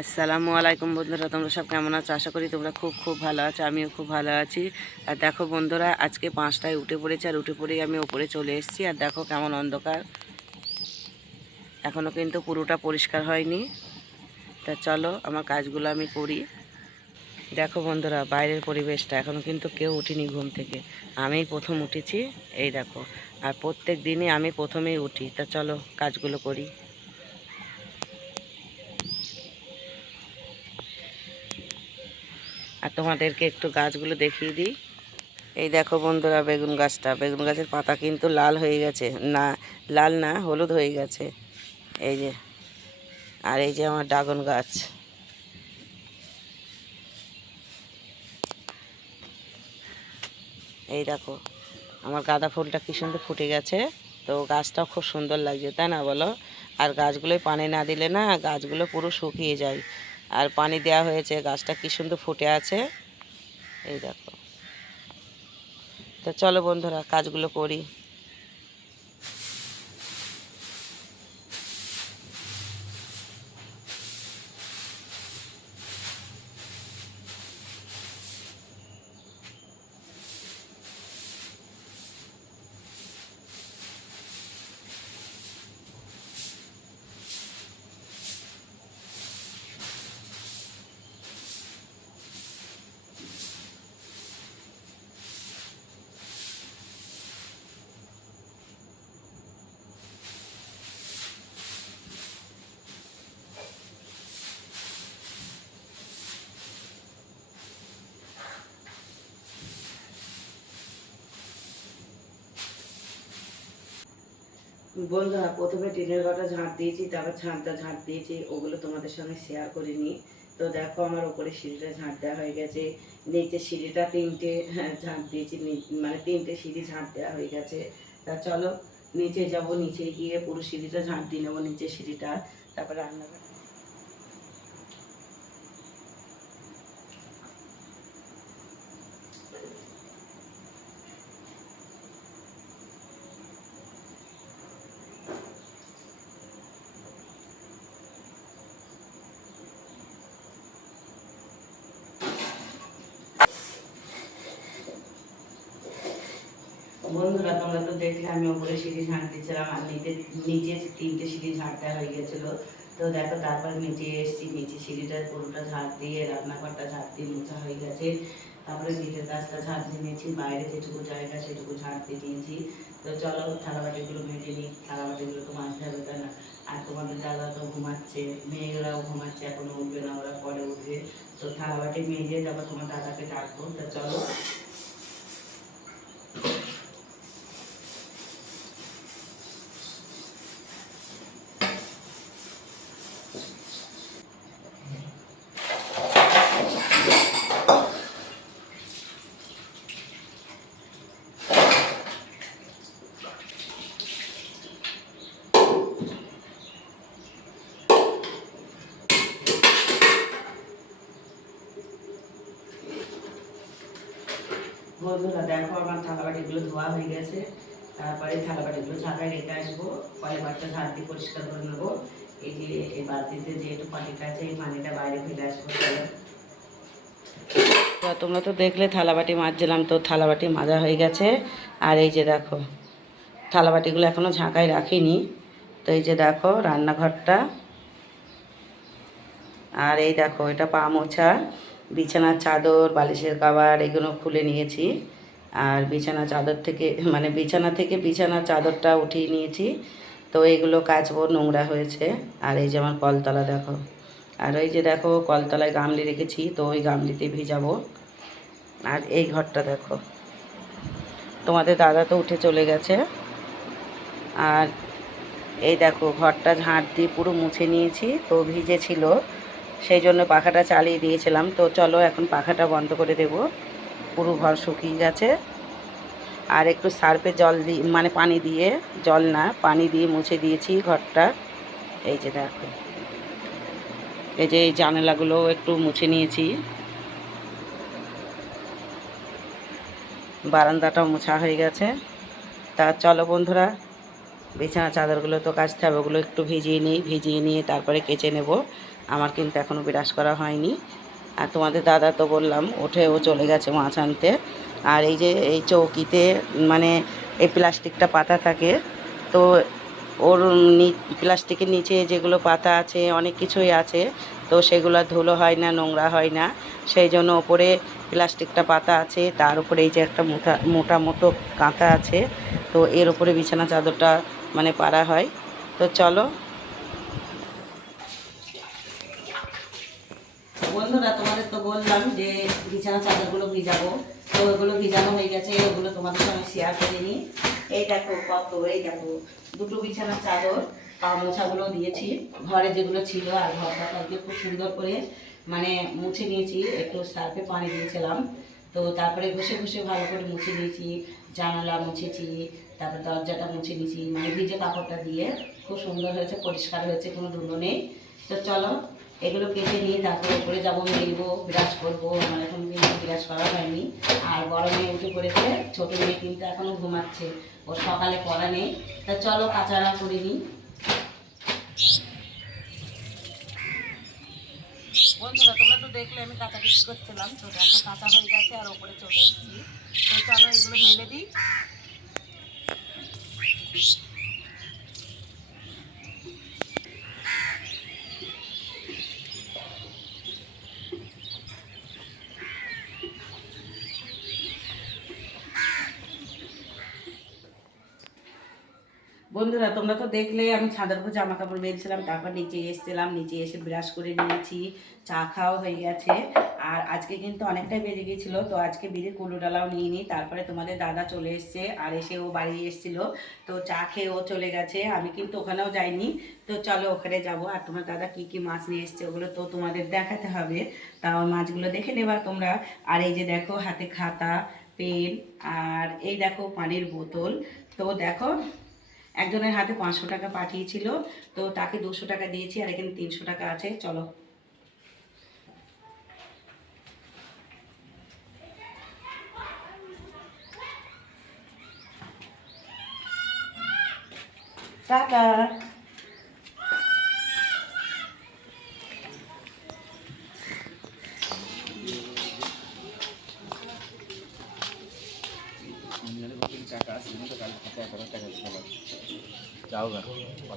আসসালামু আলাইকুম বন্ধুরা, তোমরা সব কেমন আছো? আশা করি তোমরা খুব খুব ভালো আছো, আমিও খুব ভালো আছি। আর দেখো বন্ধুরা, আজকে পাঁচটায় উঠে পড়েছি, আর উঠে পড়েই আমি ওপরে চলে এসেছি, আর দেখো কেমন অন্ধকার। এখনও কিন্তু পুরোটা পরিষ্কার হয়নি। তা চলো, আমার কাজগুলো আমি করি। দেখো বন্ধুরা, বাইরের পরিবেশটা এখনও কিন্তু কেউ উঠিনি ঘুম থেকে। আমিই প্রথম উঠেছি, এই দেখো। আর প্রত্যেক দিনই আমি প্রথমেই উঠি। তা চলো, কাজগুলো করি। তোমাদেরকে একটু গাছগুলো দেখিয়ে দিই। এই দেখো বন্ধুরা বেগুন গাছটা। বেগুন গাছের পাতা কিন্তু লাল হয়ে গেছে। না, লাল না, হলুদ হয়ে গেছে। এই যে, আর এই যে আমার ড্রাগন গাছ। এই দেখো, আমার গাঁদা ফুলটা কি সুন্দর ফুটে গেছে। তো গাছটাও খুব সুন্দর লাগছে, তাই না বলো? আর গাছগুলোয় পানি না দিলে না গাছগুলো পুরো শুকিয়ে যায়। আর পানি দেওয়া হয়েছে, গাছটা কি সুন্দর ফুটে আছে। এই দেখো। তো চলো বন্ধুরা, কাজগুলো করি। বন্ধুরা প্রথমে টিনের কটা ঝাঁট দিয়েছি তারপর ছানটা ঝাঁট দিয়েছি ওগুলো তোমাদের সঙ্গে শেয়ার করে নিই তো দেখো আমার ওপরে সিঁড়িটা ঝাঁট দেওয়া হয়ে গেছে নিচে সিঁড়িটা তিনটে হ্যাঁ, ঝাঁট দিয়েছি মানে তিনটে সিঁড়ি ঝাঁট দেওয়া হয়ে গেছে। তা চলো নিচে যাব নিচে গিয়ে পুরো সিঁড়িটা ঝাঁট দিয়ে নেব নিচে সিঁড়িটা তারপর রান্নাঘর। বন্ধুরা, তোমরা তো দেখলে আমি ওপরে সিঁড়ি ঝাঁট দিচ্ছিলাম আর নিচে নিচে তিনটে সিঁড়ি ঝাঁট দেওয়া হয়ে গেছিল। তো দেখো, তারপর নিচে এসেছি, নিচে সিঁড়িটা পুরোটা ঝাঁট দিয়ে রান্নাঘরটা ঝাঁট দিয়ে মোছা হয়ে গেছে। তারপরে নিচের কাজটা ঝাঁট দিয়ে নিয়েছি, বাইরে যেটুকু জায়গা সেটুকু ঝাঁট দিয়ে নিয়েছি। তো চলো, থালাবাটিগুলো মেজে নিই, থালাবাটিগুলো তো মাজতে হবে, তাই না? আর তোমাদের দাদা তো ঘুমাচ্ছে, মেয়েরাও ঘুমাচ্ছে, এখনও উঠবে না, ওরা পরে উঠবে। তো থালাবাটি মেজে তারপর তোমার দাদাকে ডাকবো, তা চলো। বন্ধুরা দেখো আমার থালাবাটিগুলো ধোয়া হয়ে গেছে। তারপরে থালাবাটিগুলো ঝাঁকায় রেখে আসব। পরে বাচ্চা ঝাড় দিয়ে পরিষ্কার করে নেব। এই যে এই বালতিতে যেহেতু পানিটা আছে, এই পানিটা বাইরে ফেলে আসব তোমরা তো দেখলে থালাবাটি মাজছিলাম, তো থালাবাটি মাজা হয়ে গেছে। আর এই যে দেখো, থালাবাটিগুলো এখনও ঝাঁকায় রাখিনি। তো এই যে দেখো রান্নাঘরটা। আর এই দেখো, এটা পা মোছা। বিছানার চাদর, বালিশের কাবার এগুলো খুলে নিয়েছি। আর বিছানা চাদর থেকে মানে বিছানা থেকে বিছানার চাদরটা উঠিয়ে নিয়েছি। তো এগুলো কাচবো, নোংরা হয়েছে। আর এই যে আমার কলতলা, দেখো। আর ওই যে দেখো, কলতলায় গামলি রেখেছি, তো ওই গামলিতে ভিজাবো। আর এই ঘরটা দেখো। তোমাদের দাদা তো উঠে চলে গেছে। আর এই দেখো, ঘরটা ঝাঁট দিয়ে পুরো মুছে নিয়েছি। তো ভিজে ছিল সেই জন্য পাখাটা চালিয়ে দিয়েছিলাম। তো চলো এখন পাখাটা বন্ধ করে দেব। পুরো ঘর শুকিয়ে গেছে। আর একটু সার্ফে জল দিয়ে মানে পানি দিয়ে, জল না, পানি দিয়ে মুছে দিয়েছি ঘরটা। এই যে দেখো। এই যে এই জানালাগুলো একটু মুছে নিয়েছি। বারান্দাটাও মোছা হয়ে গেছে। তা চলো বন্ধুরা, বিছানা চাদরগুলো তো কাচতে হবে, ওগুলো একটু ভিজিয়ে নিই, ভিজিয়ে নিয়ে তারপরে কেচে নেব। আমার কিন্তু এখনও বিরাজ করা হয়নি। আর তোমাদের দাদা তো বললাম, উঠে ও চলে গেছে মাছ আনতে। আর এই যে, এই চৌকিতে মানে এই প্লাস্টিকটা পাতা থাকে, তো ওর প্লাস্টিকের নিচে যেগুলো পাতা আছে, অনেক কিছুই আছে, তো সেগুলো ধুলো হয় না, নোংরা হয় না। সেই জন্য ওপরে প্লাস্টিকটা পাতা আছে, তার উপরে এই যে একটা মোটা মোটা মতো কাঁথা আছে, তো এর উপরে বিছানা চাদরটা মানে পারা হয়। তো চলো বন্ধুরা, তোমাদের তো বললাম যে বিছানা চাদরগুলো ভিজাবো। তো ওগুলো ভিজানো হয়ে গেছে, ওগুলো তোমাদের সঙ্গে শেয়ার করে নিই। এই দেখো, কত, এই দেখো, দুটো বিছানার চাদর, পা মোছাগুলো দিয়েছি। ঘরে যেগুলো ছিল আর ঘরটা কালকে খুব সুন্দর করে মানে মুছে নিয়েছি, একটু সার্ফে পানি দিয়েছিলাম। তো তারপরে ঘষে ঘষে ভালো করে মুছে নিয়েছি, জানালা মুছেছি, তারপর দরজাটা মুছে নিয়েছি মানে ভিজে কাপড়টা দিয়ে খুব সুন্দর হয়েছে, পরিষ্কার হয়েছে, কোনো ধুলো নেই। তো চলো এগুলো কেটে নিয়ে তারপরে উপরে যাব, মেলবো বিরাজ করব। আমার এখন কিন্তু বিরাজ করা হয়নি। আর মেয়ে উঠে পড়েছে, ছোটো মেয়ে কিন্তু এখনও ঘুমাচ্ছে। ও সকালে পড়া নেই। তা চলো কাঁচারা করে নিই। বন্ধুরা, তোমরা তো দেখলে আমি কাঁচা কিছু করছিলাম। তো দেখো কাঁচা হয়ে গেছে আর ওপরে চলে এসেছি। তো চলো এগুলো মেলে দিই। বন্ধুরা, তোমরা তো দেখলে আমি ছাদের উপর জামা কাপড় বেলছিলাম তারপর নিচে এসেছিলাম, নিচে এসে ব্রাশ করে নিয়েছি, চা খাওয়া হয়ে গেছে। আর আজকে কিন্তু অনেকটাই বেজে গেছিল, তো আজকে বিড়ির কুলু ডালাও নিয়ে নিই তারপরে তোমাদের দাদা চলে এসছে, আর এসে ও বাড়ি এসেছিল, তো চা খেয়ে ও চলে গেছে, আমি কিন্তু ওখানেও যাইনি, তো চলো ওখানে যাব। আর তোমার দাদা কি কি মাছ নিয়ে এসছে ওগুলো তো তোমাদের দেখাতে হবে, তাও মাছগুলো দেখে নেবা তোমরা। আর এই যে দেখো হাতে খাতা, পেন, আর এই দেখো পানির বোতল, তো দেখো একজনের হাতে পাঁচশো টাকা পাঠিয়েছিল, তো তাকে দুশো টাকা দিয়েছি আর এখানে তিনশো টাকা আছে, চলো। টাকা যাও গা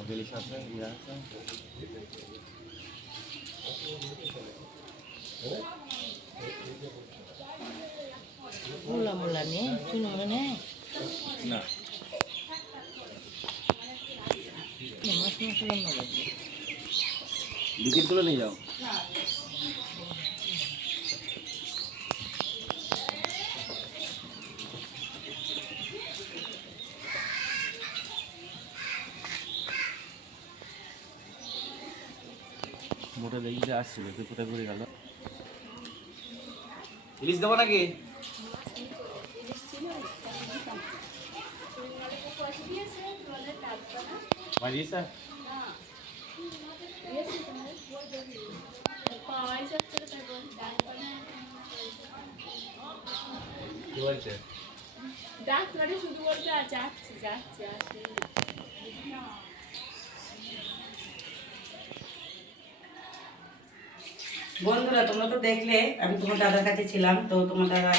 ইলিশ আছে ইয়ে আছে মোলা মোলা নে চুনো নে না নেব লিকুইডগুলো নিয়ে যাও মোটা দেখি যে আসছিল তুই কোথায় ঘুরে গেল। ইলিশ দেবো নাকি? বাড়িয়েছে কি বলছে? ডাক্তারে শুধু বলছে যাচ্ছে যাচ্ছে আসে বন্ধুরা, তোমরা তো দেখলে, আমি তোমার দাদার কাছে ছিলাম, তো তোমার দাদা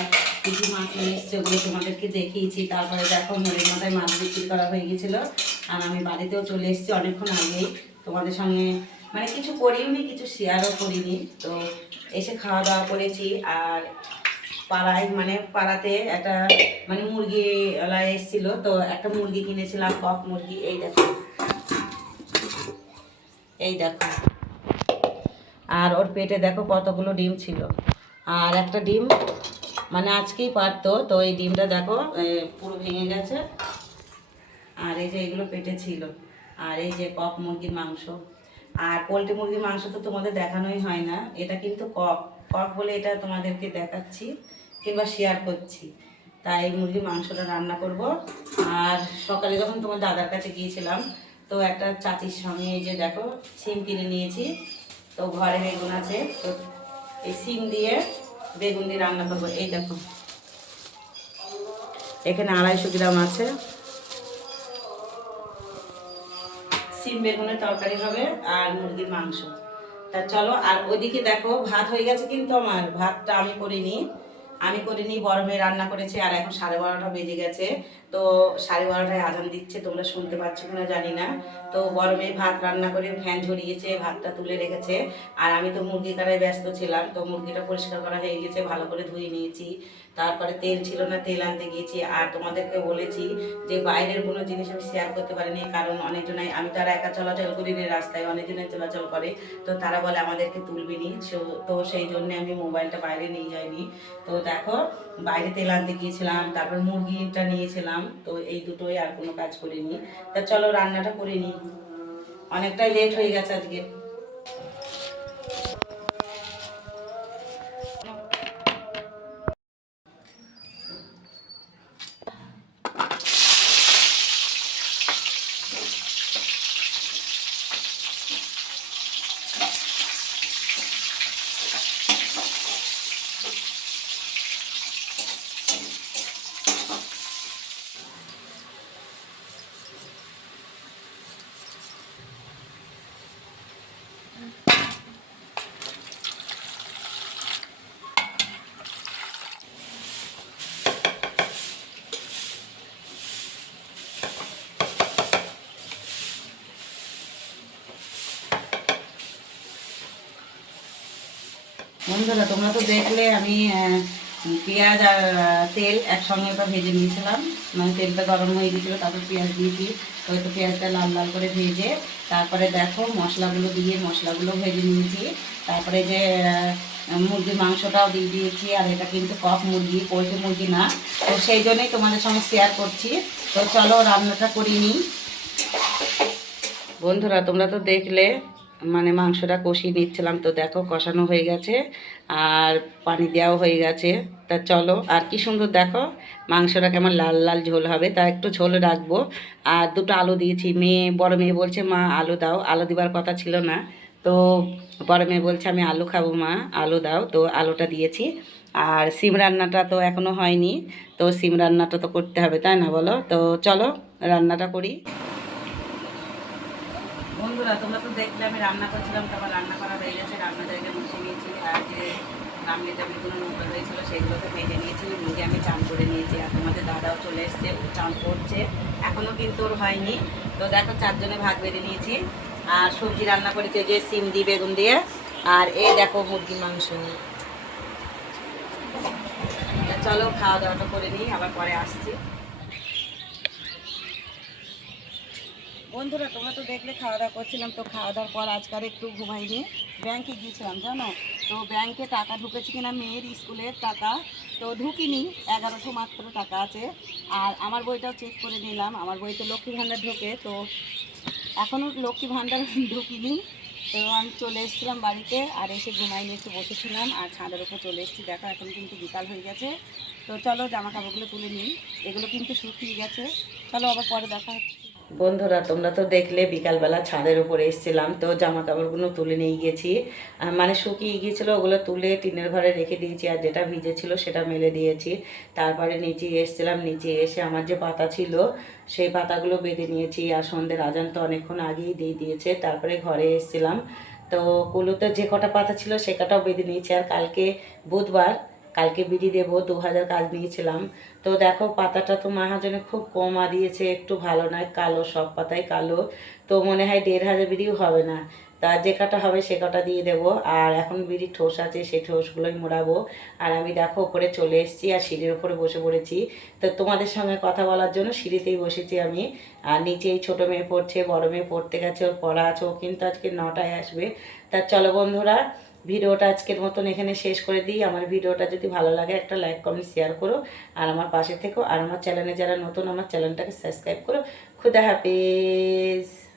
কিছু মাছ নিয়ে এসছে, ওগুলো তোমাদেরকে দেখিয়েছি। তারপরে দেখো মোড়ের মাথায় মাছ বিক্রি করা হয়ে গেছিল। আর আমি বাড়িতেও চলে এসেছি অনেকক্ষণ আগেই। তোমাদের সঙ্গে মানে কিছু করিওনি, কিছু শেয়ারও করিনি। তো এসে খাওয়া দাওয়া করেছি, আর পাড়ায় মানে পাড়াতে একটা মানে মুরগিওয়ালা এসেছিল। তো একটা মুরগি কিনেছিলাম, কক মুরগি, এই দেখো। এই দেখো। আর ওর পেটে দেখো কতগুলো ডিম ছিল। আর একটা ডিম মানে আজকেই পারতো, তো এই ডিমটা দেখো পুরো ভেঙে গেছে। আর এই যে এগুলো পেটে ছিল। আর এই যে কক মুরগির মাংস। আর পোলট্রি মুরগির মাংস তো তোমাদের দেখানোই হয় না। এটা কিন্তু কক। কক বলে এটা তোমাদেরকে দেখাচ্ছি কিংবা শেয়ার করছি। তাই মুরগির মাংসটা রান্না করব। আর সকালে যখন তোমার দাদার কাছে গিয়েছিলাম, তো একটা চাচির সঙ্গে এই যে দেখো, সিম কিনে নিয়েছি। তো ঘরে বেগুন আছে। তো এই সিম দিয়ে বেগুন দিয়ে রান্না করব। এই দেখো। এখানে আড়াইশো গ্রাম আছে। সিম বেগুনের তরকারি হবে আর মুরগির মাংস। তা চলো, আর ওইদিকে দেখো, ভাত হয়ে গেছে কিন্তু আমার। ভাতটা আমি করিনি। আমি করিনি বড় রান্না করেছে, আর এখন সাড়ে বারোটা বেজে গেছে। তো সাড়ে বারোটায় আজান দিচ্ছে, তোমরা শুনতে পাচ্ছ কিনা জানি না। তো বড় মেয়ে ভাত রান্না করে ফ্যান ঝরিয়েছে, ভাতটা তুলে রেখেছে। আর আমি তো মুরগি কাটায় ব্যস্ত ছিলাম, তো মুরগিটা পরিষ্কার করা হয়ে গেছে, ভালো করে ধুয়ে নিয়েছি। তারপরে তেল ছিল না, তেল আনতে গিয়েছি। আর তোমাদেরকে বলেছি যে বাইরের কোনো জিনিস আমি শেয়ার করতে পারিনি, কারণ অনেকজনাই, আমি তারা একা চলাচল করি না রাস্তায়, অনেকজনাই চলাচল করে। তো তারা বলে আমাদেরকে তুলবি নি তো সেই জন্য আমি মোবাইলটা বাইরে নিয়ে যাইনি। তো দেখো, বাইরে তেল আনতে গিয়েছিলাম, তারপর মুরগিটা নিয়েছিলাম। তো এই দুটোই আর কোনো কাজ করিনি। তা চলো রান্নাটা করে নিই। অনেকটাই লেট হয়ে গেছে আজকে। বন্ধুরা, তোমরা তো দেখলে আমি পেঁয়াজ আর তেল একসঙ্গে ওটা ভেজে নিয়েছিলাম। মানে তেলটা গরম হয়ে গেছিল, তারপর পেঁয়াজ দিয়েছি। তো তো পেঁয়াজটা লাল লাল করে ভেজে, তারপরে দেখো মশলাগুলো দিয়ে মশলাগুলো ভেজে নিয়েছি। তারপরে যে মুরগির মাংসটাও দিয়ে দিয়েছি, আর এটা কিন্তু কক মুরগি, পোলট্রি মুরগি না। তো সেই জন্যই তোমাদের সঙ্গে শেয়ার করছি। তো চলো রান্নাটা করি নিই বন্ধুরা, তোমরা তো দেখলে মানে মাংসটা কষিয়ে নিচ্ছিলাম তো দেখো কষানো হয়ে গেছে আর পানি দেওয়াও হয়ে গেছে। তা চলো, আর কি সুন্দর দেখো, মাংসটা কেমন লাল লাল ঝোল হবে। তা একটু ঝোল রাখব। আর দুটো আলু দিয়েছি, মেয়ে, বড় মেয়ে বলছে, মা, আলু দাও। আলু দেওয়ার কথা ছিল না। তো বড় মেয়ে বলছে, আমি আলু খাব, মা, আলু দাও। তো আলুটা দিয়েছি। আর সিম রান্নাটা তো এখনও হয়নি, তো সিম রান্নাটা তো করতে হবে, তাই না বলো? তো চলো, রান্নাটা করি। বন্ধুরা তোমরা তো দেখলে, আমি রান্না করছিলাম, তারপর রান্না করা হয়ে গেছে, রান্না জায়গায় মুছে নিয়েছি, আর যে রামলি টামলিগুলো নোংরা হয়েছিল সেগুলোকে ভেজে নিয়েছি, নিজে আমি চান করে নিয়েছি, আর তোমাদের দাদাও চলে এসছে চান করছে এখনও কিন্তু ওর হয়নি। তো দেখো, চারজনে ভাত বেড়ে নিয়েছি, আর সবজি রান্না করেছে যে সিম দিয়ে বেগুন দিয়ে, আর এই দেখো মুরগির মাংস চলো, খাওয়া দাওয়াটা করে নিই, আবার পরে আসছি। বন্ধুরা, তোমরা তো দেখলে খাওয়া দাওয়া করছিলাম, তো খাওয়া দাওয়ার পর আজকাল একটু ঘুমাইনি। ব্যাংকে গিয়েছিলাম, জানো? তো ব্যাংকে টাকা ঢুকেছে কিনা মেয়ের স্কুলের টাকা, তো ঢুকিনি, এগারোশো মাত্র টাকা আছে। আর আমার বইটাও চেক করে নিলাম, আমার বইতে লক্ষ্মী ভাণ্ডার ঢোকে, তো এখনও লক্ষ্মী ভাণ্ডার ঢুকিনি। তো আমি চলে এসেছিলাম বাড়িতে, আর এসে ঘুমাই নিয়ে একটু বসেছিলাম, আর ছাদের উপর চলে এসেছি। দেখো, এখন কিন্তু বিকাল হয়ে গেছে। তো চলো জামা কাপড়গুলো তুলে নিই। এগুলো কিন্তু শুকিয়ে গেছে। চলো, আবার পরে দেখা হচ্ছে। বন্ধুরা, তোমরা তো দেখলে বিকালবেলা ছাদের উপরে এসেছিলাম, তো জামা কাপড়গুলো তুলে নিয়ে গেছি মানে শুকিয়ে গিয়েছিল, ওগুলো তুলে টিনের ঘরে রেখে দিয়েছি, আর যেটা ভিজেছিল সেটা মেলে দিয়েছি। তারপরে নিচে এসেছিলাম, নিচে এসে আমার যে পাতা ছিল, সেই পাতাগুলো বেঁধে নিয়েছি, আর সন্ধ্যের আজান তো অনেকক্ষণ আগেই দিয়ে দিয়েছে, তারপরে ঘরে এসেছিলাম। তো কুলোতে যে কটা পাতা ছিল, সে কটাও বেঁধে নিয়েছি, আর কালকে বুধবার কালকে বিড়ি দেবো, দু হাজার কাজ নিয়েছিলাম। তো দেখো, পাতাটা তো মাহাজনে খুব কমা দিয়েছে, একটু ভালো নয়, কালো সব পাতাই কালো। তো মনে হয় দেড় হাজার বিড়িও হবে না। তা যে কটা হবে সে কটা দিয়ে দেবো। আর এখন বিড়ি ঠোস আছে, সেই ঠোসগুলোই মোড়াবো। আর আমি দেখো, ওপরে চলে এসেছি আর সিঁড়ির ওপরে বসে পড়েছি। তো তোমাদের সঙ্গে কথা বলার জন্য সিঁড়িতেই বসেছি আমি। আর নিচেই ছোটো মেয়ে পড়ছে, বড় মেয়ে পড়তে গেছে, ওর পড়া আছে, ও কিন্তু আজকে নটায় আসবে। তা চলো বন্ধুরা ভিডিওটা আজকের মতন এখানে শেষ করে দিই। আমার ভিডিওটা যদি ভালো লাগে, একটা লাইক, কমেন্ট শেয়ার করো। আর আমার পাশে থেকো। আর আমার চ্যানেলে যারা নতুন, আমার চ্যানেলটাকে সাবস্ক্রাইব করো। খুদা হাফিজ।